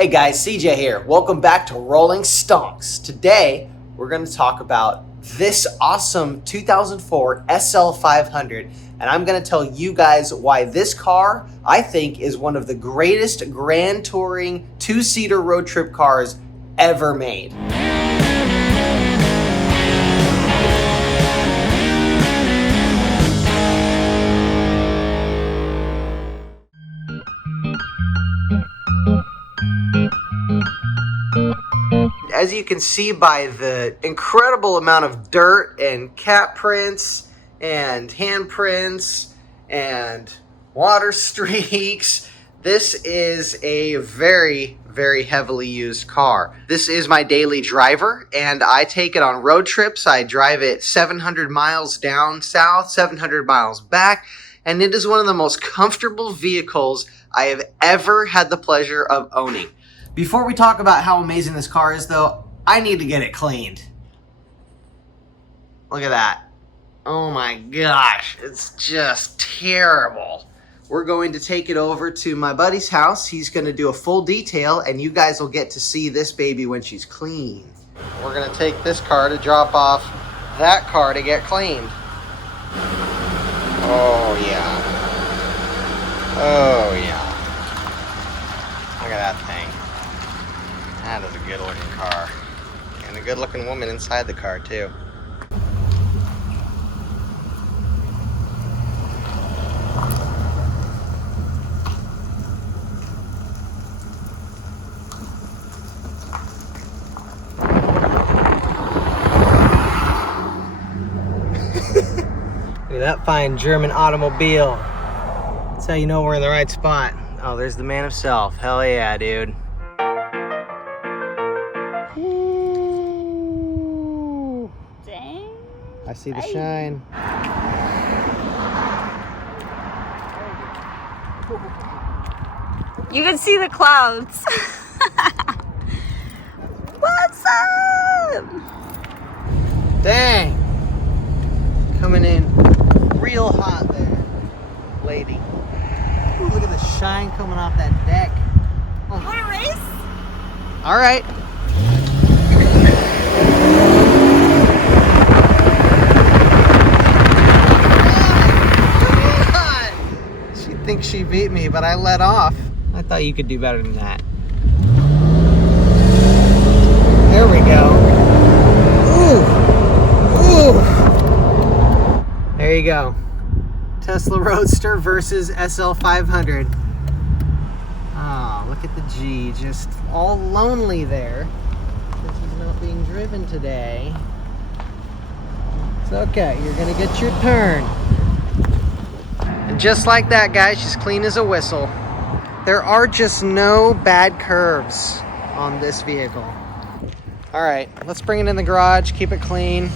Hey guys, CJ here. Welcome back to Rolling Stonks. Today, we're going to talk about this awesome 2004 SL500, and I'm going to tell you guys why this car, I think, is one of the greatest grand touring two-seater road trip cars ever made. As you can see by the incredible amount of dirt and cat prints and handprints and water streaks, this is a very, very heavily used car. This is my daily driver, and I take it on road trips. I drive it 700 miles down south, 700 miles back, and it is one of the most comfortable vehicles I have ever had the pleasure of owning. Before we talk about how amazing this car is, though, I need to get it cleaned. Look at that. Oh my gosh, it's just terrible. We're going to take it over to my buddy's house. He's going to do a full detail, and you guys will get to see this baby when she's clean. We're going to take this car to drop off that car to get cleaned. Oh yeah. Oh yeah. Look at that thing. That is a good looking car. And a good looking woman inside the car too. Look at that fine German automobile. That's how you know we're in the right spot. Oh, there's the man himself. Hell yeah, dude. I see the shine. You can see the clouds. What's up? Dang. Coming in real hot there, lady. Ooh, look at the shine coming off that deck. Oh. You want to race? All right. Think she beat me, but I let off. I thought you could do better than that. There we go. Ooh. Ooh. There you go. Tesla Roadster versus SL500. Oh, look at the G, just all lonely there. This is not being driven today. It's okay, you're gonna get your turn. And just like that, guys, she's clean as a whistle. There are just no bad curves on this vehicle. All right, let's bring it in the garage, keep it clean.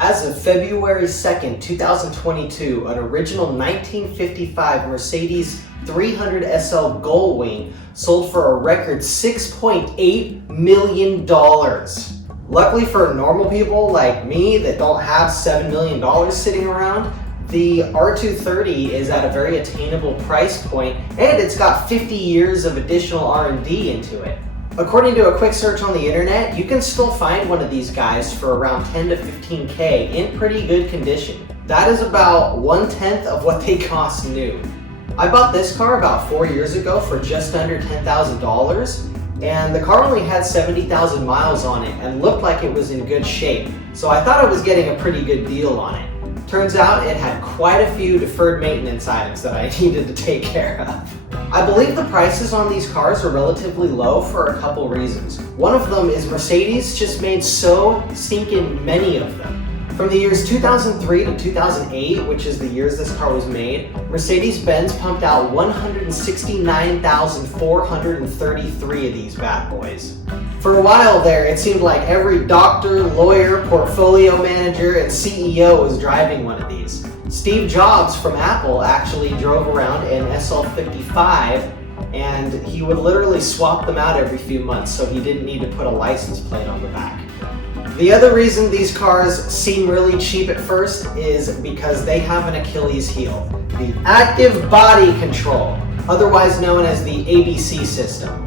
As of February 2nd, 2022, an original 1955 Mercedes 300 SL Gullwing sold for a record $6.8 million. Luckily for normal people like me that don't have $7 million sitting around, the R230 is at a very attainable price point, and it's got 50 years of additional R&D into it. According to a quick search on the internet, you can still find one of these guys for around 10 to 15K in pretty good condition. That is about 1/10 of what they cost new. I bought this car about 4 years ago for just under $10,000, and the car only had 70,000 miles on it and looked like it was in good shape, so I thought I was getting a pretty good deal on it. Turns out it had quite a few deferred maintenance items that I needed to take care of. I believe the prices on these cars are relatively low for a couple reasons. One of them is Mercedes just made so stinking many of them. From the years 2003 to 2008, which is the years this car was made, Mercedes-Benz pumped out 169,433 of these bad boys. For a while there, it seemed like every doctor, lawyer, portfolio manager, and CEO was driving one of these. Steve Jobs from Apple actually drove around an SL55, and he would literally swap them out every few months, so he didn't need to put a license plate on the back. The other reason these cars seem really cheap at first is because they have an Achilles heel. The active body control, otherwise known as the ABC system.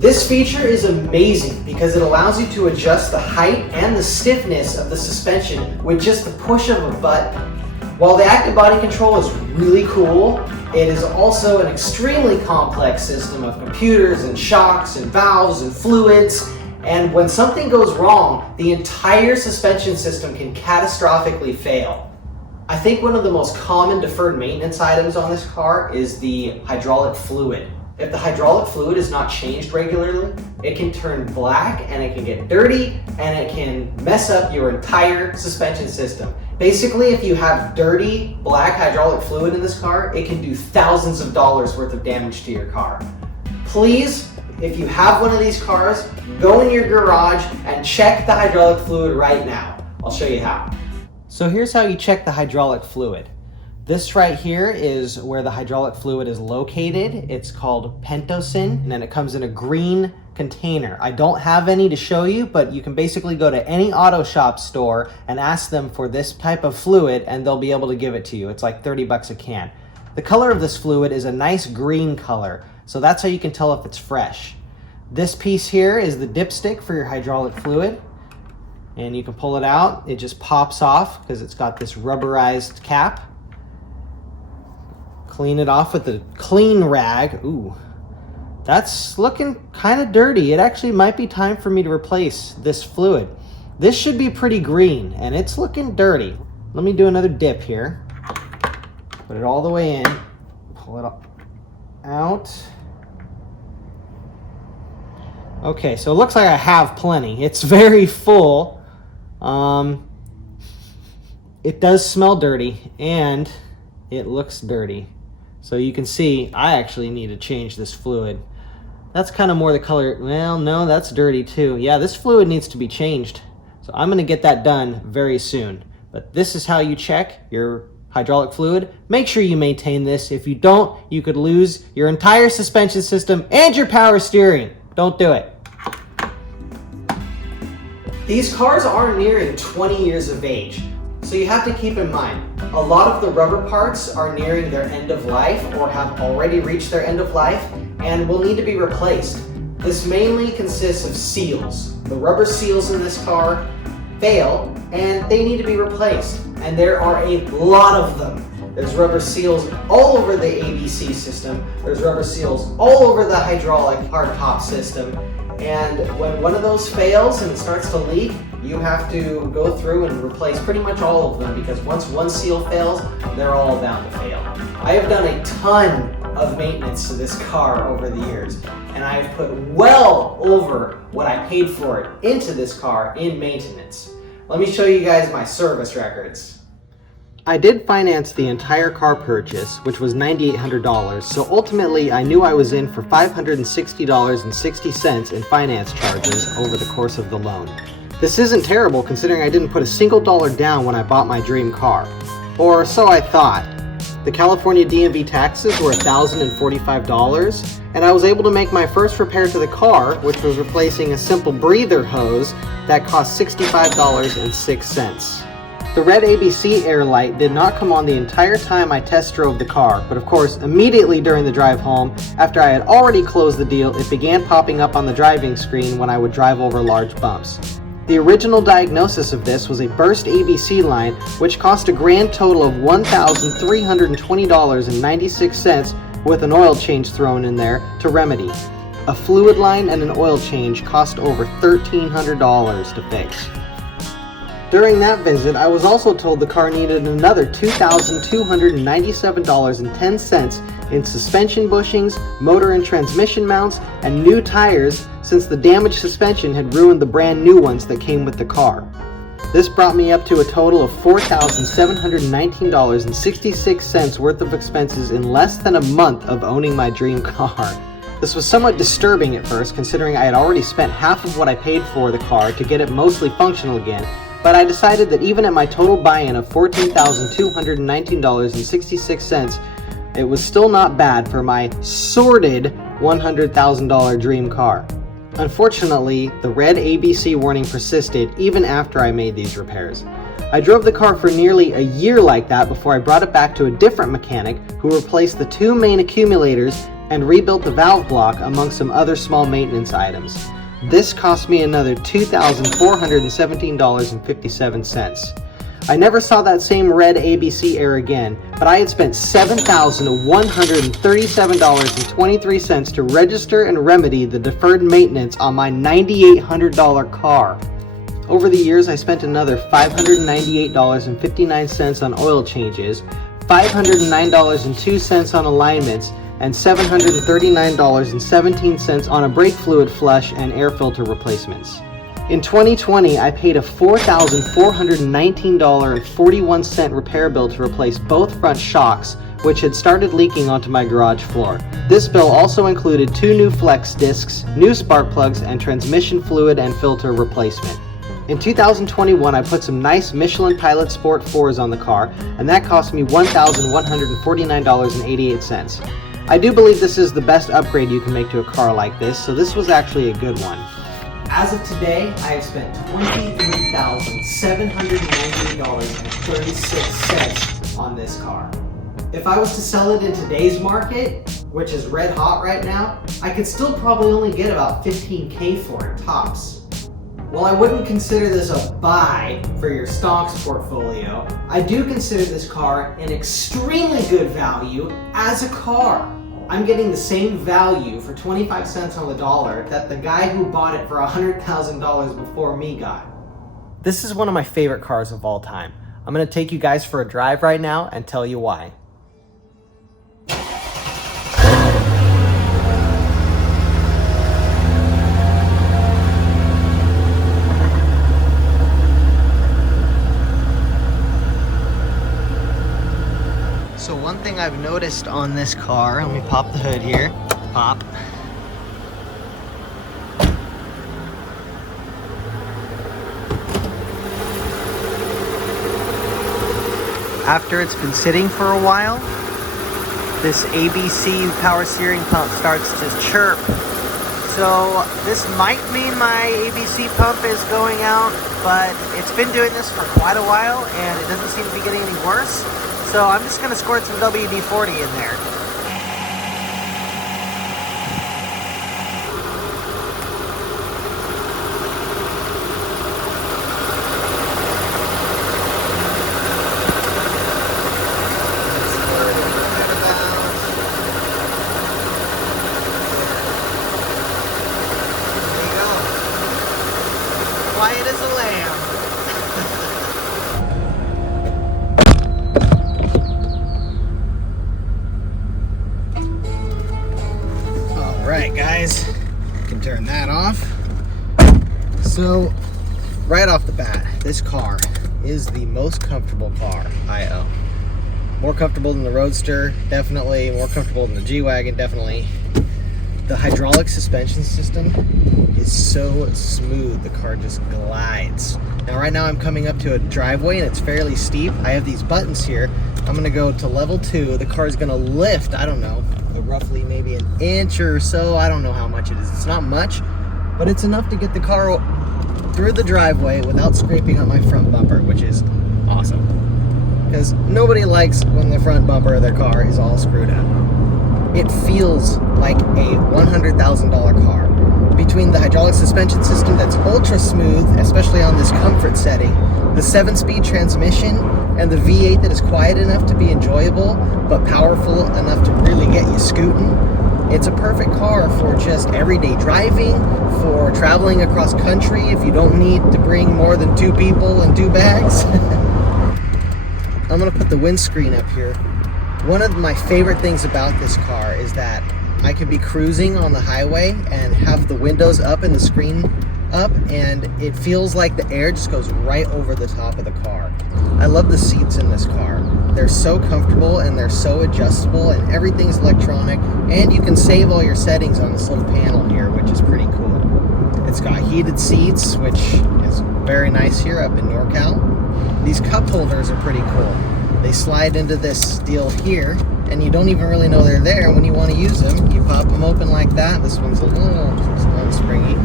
This feature is amazing because it allows you to adjust the height and the stiffness of the suspension with just the push of a button. While the active body control is really cool, it is also an extremely complex system of computers and shocks and valves and fluids. And when something goes wrong, the entire suspension system can catastrophically fail. I think one of the most common deferred maintenance items on this car is the hydraulic fluid. If the hydraulic fluid is not changed regularly, it can turn black and it can get dirty and it can mess up your entire suspension system. Basically, if you have dirty black hydraulic fluid in this car, it can do thousands of dollars worth of damage to your car. Please, if you have one of these cars, go in your garage and check the hydraulic fluid right now. I'll show you how. So here's how you check the hydraulic fluid. This right here is where the hydraulic fluid is located. It's called Pentosin, and then it comes in a green container. I don't have any to show you, but you can basically go to any auto shop store and ask them for this type of fluid and they'll be able to give it to you. It's like 30 bucks a can. The color of this fluid is a nice green color, so that's how you can tell if it's fresh. This piece here is the dipstick for your hydraulic fluid, and you can pull it out. It just pops off because it's got this rubberized cap. Clean it off with a clean rag. Ooh, that's looking kind of dirty. It actually might be time for me to replace this fluid. This should be pretty green and it's looking dirty. Let me do another dip here. Put it all the way in, pull it out. Okay, so it looks like I have plenty. It's very full. It does smell dirty and it looks dirty. So you can see I actually need to change this fluid. That's kind of more the color. Well, no, that's dirty too. Yeah, this fluid needs to be changed. So I'm gonna get that done very soon. But this is how you check your hydraulic fluid. Make sure you maintain this. If you don't, you could lose your entire suspension system and your power steering. Don't do it. These cars are nearing 20 years of age. So you have to keep in mind, a lot of the rubber parts are nearing their end of life or have already reached their end of life and will need to be replaced. This mainly consists of seals. The rubber seals in this car fail and they need to be replaced. And there are a lot of them. There's rubber seals all over the ABC system. There's rubber seals all over the hydraulic hardtop system. And when one of those fails and it starts to leak, you have to go through and replace pretty much all of them because once one seal fails, they're all bound to fail. I have done a ton of maintenance to this car over the years, and I have put well over what I paid for it into this car in maintenance. Let me show you guys my service records. I did finance the entire car purchase, which was $9,800, so ultimately I knew I was in for $560.60 in finance charges over the course of the loan. This isn't terrible considering I didn't put a single dollar down when I bought my dream car. Or so I thought. The California DMV taxes were $1,045, and I was able to make my first repair to the car, which was replacing a simple breather hose that cost $65.06. The red ABC air light did not come on the entire time I test drove the car, but of course, immediately during the drive home, after I had already closed the deal, it began popping up on the driving screen when I would drive over large bumps. The original diagnosis of this was a burst ABC line, which cost a grand total of $1,320.96 with an oil change thrown in there to remedy. A fluid line and an oil change cost over $1,300 to fix. During that visit, I was also told the car needed another $2,297.10 in suspension bushings, motor and transmission mounts, and new tires since the damaged suspension had ruined the brand new ones that came with the car. This brought me up to a total of $4,719.66 worth of expenses in less than a month of owning my dream car. This was somewhat disturbing at first, considering I had already spent half of what I paid for the car to get it mostly functional again, but I decided that even at my total buy-in of $14,219.66, it was still not bad for my sordid $100,000 dream car. Unfortunately, the red ABC warning persisted even after I made these repairs. I drove the car for nearly a year like that before I brought it back to a different mechanic who replaced the two main accumulators and rebuilt the valve block among some other small maintenance items. This cost me another $2,417.57. I never saw that same red ABC error again, but I had spent $7,137.23 to register and remedy the deferred maintenance on my $9,800 car. Over the years, I spent another $598.59 on oil changes, $509.02 on alignments, and $739.17 on a brake fluid flush and air filter replacements. In 2020, I paid a $4,419.41 repair bill to replace both front shocks, which had started leaking onto my garage floor. This bill also included 2 new flex discs, new spark plugs, and transmission fluid and filter replacement. In 2021, I put some nice Michelin Pilot Sport 4s on the car, and that cost me $1,149.88. I do believe this is the best upgrade you can make to a car like this, so this was actually a good one. As of today, I have spent $23,798.36 on this car. If I was to sell it in today's market, which is red hot right now, I could still probably only get about $15K for it tops. While I wouldn't consider this a buy for your stocks portfolio, I do consider this car an extremely good value as a car. I'm getting the same value for 25 cents on the dollar that the guy who bought it for $100,000 before me got. This is one of my favorite cars of all time. I'm going to take you guys for a drive right now and tell you why. So one thing I've noticed on this car, let me pop the hood here, pop. After it's been sitting for a while, this ABC power steering pump starts to chirp. So this might mean my ABC pump is going out, but it's been doing this for quite a while and it doesn't seem to be getting any worse. So I'm just going to squirt some WD-40 in there. There you go. Quiet as a lamb. Alright guys, you can turn that off. So, right off the bat, this car is the most comfortable car I own. More comfortable than the Roadster, definitely. More comfortable than the G-Wagon, definitely. The hydraulic suspension system is so smooth, the car just glides. Now right now I'm coming up to a driveway and it's fairly steep. I have these buttons here. I'm gonna go to level 2. The car is gonna lift, I don't know, roughly maybe an inch or so. I don't know how much it is. It's not much, but it's enough to get the car through the driveway without scraping on my front bumper, which is awesome. Because nobody likes when the front bumper of their car is all screwed up. It feels like a $100,000 car. Between the hydraulic suspension system that's ultra smooth, especially on this comfort setting, the 7-speed transmission, and the V8 that is quiet enough to be enjoyable, but powerful enough to really get you scooting, it's a perfect car for just everyday driving, for traveling across country if you don't need to bring more than 2 people and 2 bags. I'm gonna put the windscreen up here. One of my favorite things about this car is that I could be cruising on the highway and have the windows up and the screen up, and it feels like the air just goes right over the top of the car. I love the seats in this car. They're so comfortable and they're so adjustable, and everything's electronic, and you can save all your settings on this little panel here, which is pretty cool. It's got heated seats, which is very nice here up in NorCal. These cup holders are pretty cool. They slide into this deal here, and you don't even really know they're there. When you want to use them, you pop them open like that. This one's a little unspringy,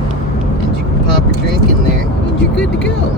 and you can pop your drink in there, and you're good to go.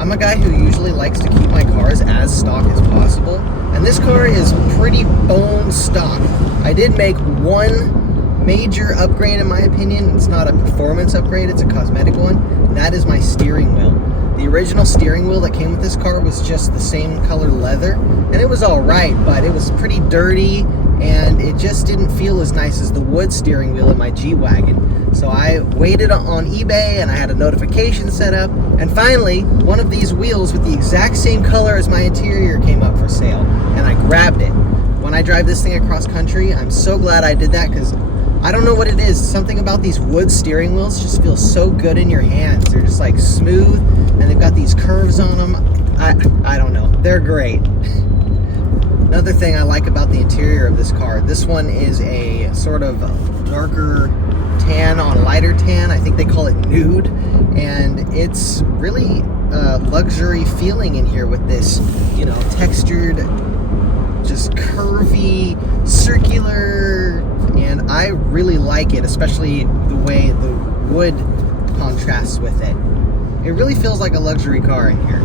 I'm a guy who usually likes to keep my cars as stock as possible, and this car is pretty bone stock. I did make one major upgrade in my opinion. It's not a performance upgrade, it's a cosmetic one, and that is my steering wheel. The original steering wheel that came with this car was just the same color leather, and it was alright, but it was pretty dirty, and it just didn't feel as nice as the wood steering wheel in my G-Wagon. So I waited on eBay, and I had a notification set up, and finally, one of these wheels with the exact same color as my interior came up for sale, and I grabbed it. When I drive this thing across country, I'm so glad I did that, because I don't know what it is. Something about these wood steering wheels just feels so good in your hands. They're just like smooth, and they've got these curves on them. I don't know. They're great. Another thing I like about the interior of this car, this one is a sort of darker tan on lighter tan. I think they call it nude, and it's really luxury feeling in here with this, you know, textured, just curvy, circular, and I really like it, especially the way the wood contrasts with it. It really feels like a luxury car in here.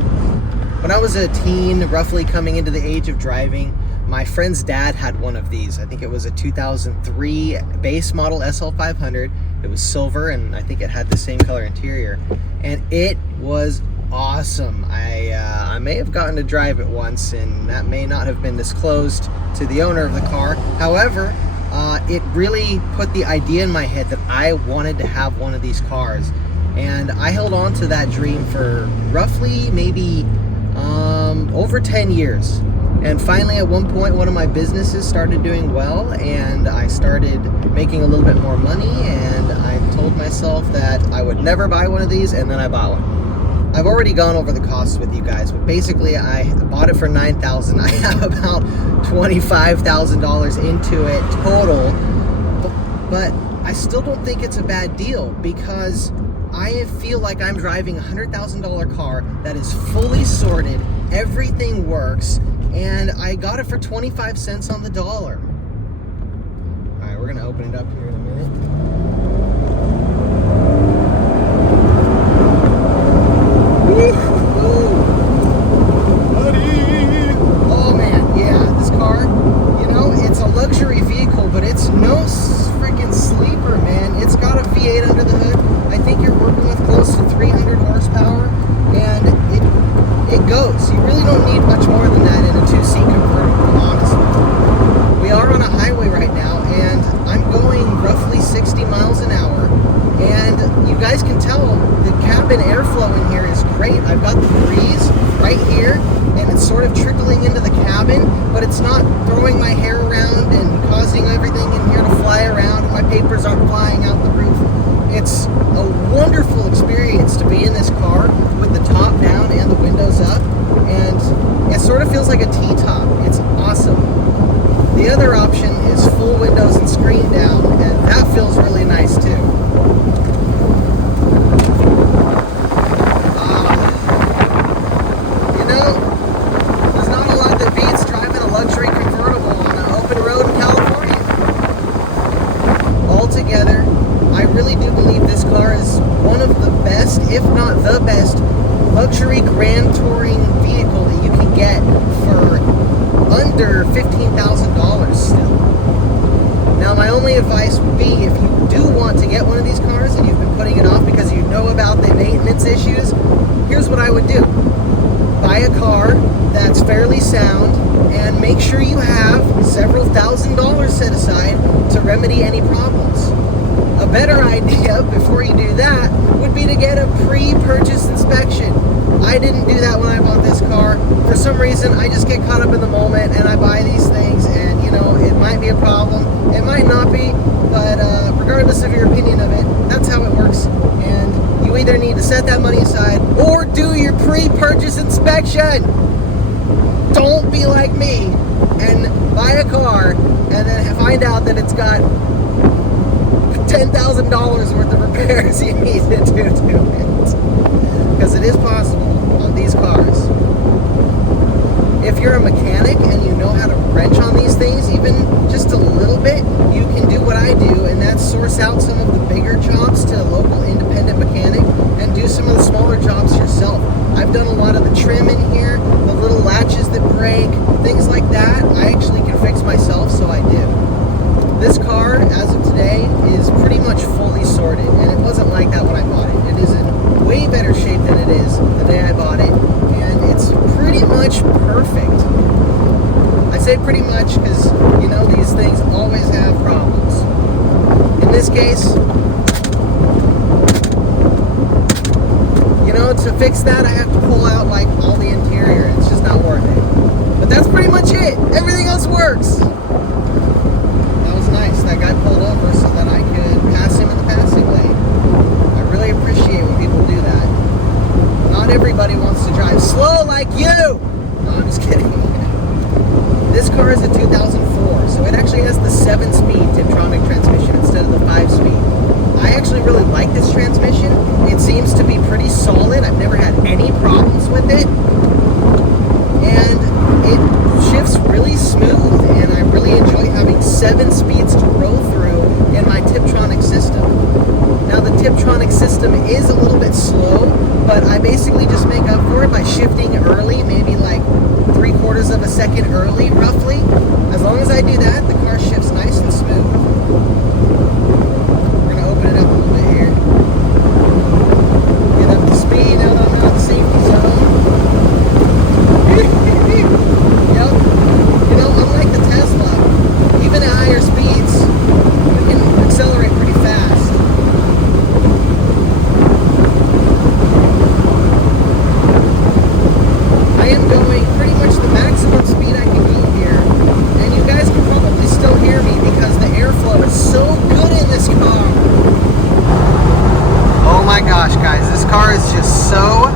When I was a teen, roughly coming into the age of driving, my friend's dad had one of these. I think it was a 2003 base model SL500. It was silver, and I think it had the same color interior, and it was awesome. I may have gotten to drive it once, and that may not have been disclosed to the owner of the car. However, it really put the idea in my head that I wanted to have one of these cars, and I held on to that dream for roughly maybe over 10 years. And finally, at one point, one of my businesses started doing well, and I started making a little bit more money, and I told myself that I would never buy one of these, and then I bought one. I've already gone over the costs with you guys, but basically I bought it for $9,000. I have about $25,000 into it total, but I still don't think it's a bad deal, because I feel like I'm driving a $100,000 car that is fully sorted, everything works, and I got it for 25 cents on the dollar. All right, we're gonna open it up here in a minute. Oh man, yeah, this car, you know, it's a luxury vehicle, but it's no freaking sleeper, man. It's got a V8 under the hood. I think you're working with close to 300 horsepower, and it goes. You really don't need much more than that in a two-seat convertible, honestly. We are on a highway right now, and I'm going roughly 60 miles an hour, and you guys can tell the cabin airflow in here is great. I've got the breeze right here, and it's sort of trickling into the cabin, but it's not throwing my hair around and causing everything in here to fly around, and my papers aren't flying out the roof. It's a wonderful experience to be in this car with the top down and the windows up, and it sort of feels like a T-top. It's awesome. The other option is full windows and screen down, and that feels really nice too. You know, there's not a lot that beats driving a luxury convertible on an open road in California. Altogether, I really do believe this car is one of the best, if not the best, luxury grand touring vehicle that you can get for under $15,000 still. Now, my only advice would be, if you do want to get one of these cars and you've been putting it off because you know about the maintenance issues, here's what I would do. Buy a car that's fairly sound, and make sure you have several $1,000s set aside to remedy any problems. A better idea before you do that would be to get a pre-purchase inspection. I didn't do that when I bought this car. For some reason, I just get caught up in the moment and I buy these things, and you know, it might be a problem, it might not be, but regardless of your opinion of it, that's how it works. And you either need to set that money aside or do your pre-purchase inspection. Don't be like me and buy a car and then find out that it's got $10,000 worth of repairs you need to do to it. Because it is possible on these cars. if you're a mechanic and you know how to wrench on these things, even just a little bit, you can do what I do, and that's source out some of the bigger jobs to a local independent mechanic and do some of the smaller jobs yourself. I've done a lot of the trim in here, the little latches that break, things like that. I actually can fix myself, so I do. This car, as of today, is pretty much fully sorted, and it wasn't like that when I bought it. It is in way better shape than it is the day I bought it, and it's pretty much perfect. I say pretty much because, you know, these things always have problems. In this case, you know, to fix that, I have to pull out, like, all the interior. It's just not worth it. But that's pretty much it. Everything else works. That was nice. That guy pulled over so that I could pass him in the passing lane. I really appreciate when people do that. Not everybody wants to drive slow like you. No, I'm just kidding. This car is a 2004, so it actually has the 7-speed Tiptronic transmission instead of the 5-speed. I actually really like this transmission. It seems to be pretty solid. I've never had any problems with it. And it shifts really smooth, and I really enjoy having 7 speeds to roll through in my Tiptronic system. Now the Tiptronic system is a little bit slow, but I basically just make up for it by shifting early, maybe like 3/4 of a second early, roughly. As long as I do that, the car shifts nice and smooth. We're gonna open it up a little bit here. Get up to speed now that I'm out of the safety zone. Yep. You know, unlike the Tesla, even at higher speeds, we can accelerate pretty fast. I am going pretty much the maximum speed I can go here, and you guys can probably still hear me because the airflow is so good in this car. Oh my gosh, guys, this car is just so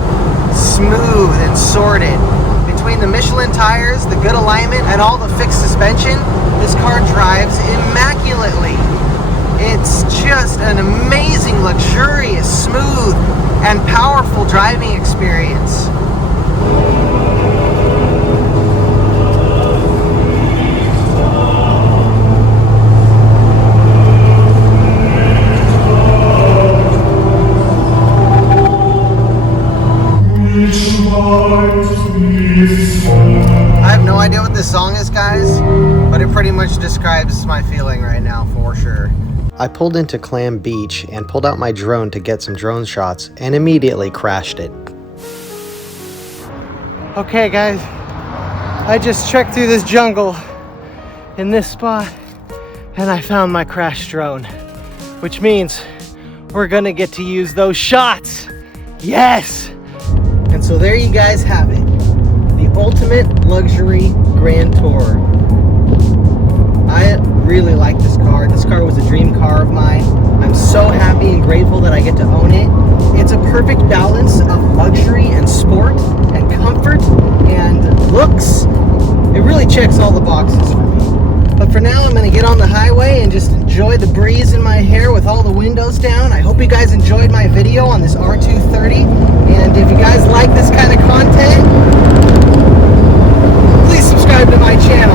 smooth and sorted. Between the Michelin tires, the good alignment, and all the fixed suspension, this car drives immaculately. It's just an amazing, luxurious, smooth, and powerful driving experience. I have no idea what this song is, guys, but it pretty much describes my feeling right now for sure. I pulled into Clam Beach and pulled out my drone to get some drone shots and immediately crashed it. Okay guys, I just trekked through this jungle in this spot and I found my crashed drone, which means we're gonna get to use those shots. Yes! And so there you guys have it. The ultimate luxury Grand Tour. I really like this car. This car was a dream car of mine. I'm so happy and grateful that I get to own it. It's a perfect balance of luxury and sport and comfort and looks. It really checks all the boxes for me. But for now, I'm gonna get on the highway and just enjoy the breeze in my hair with all the windows down. I hope you guys enjoyed my video on this R230. And if you guys like this kind of content, please subscribe to my channel.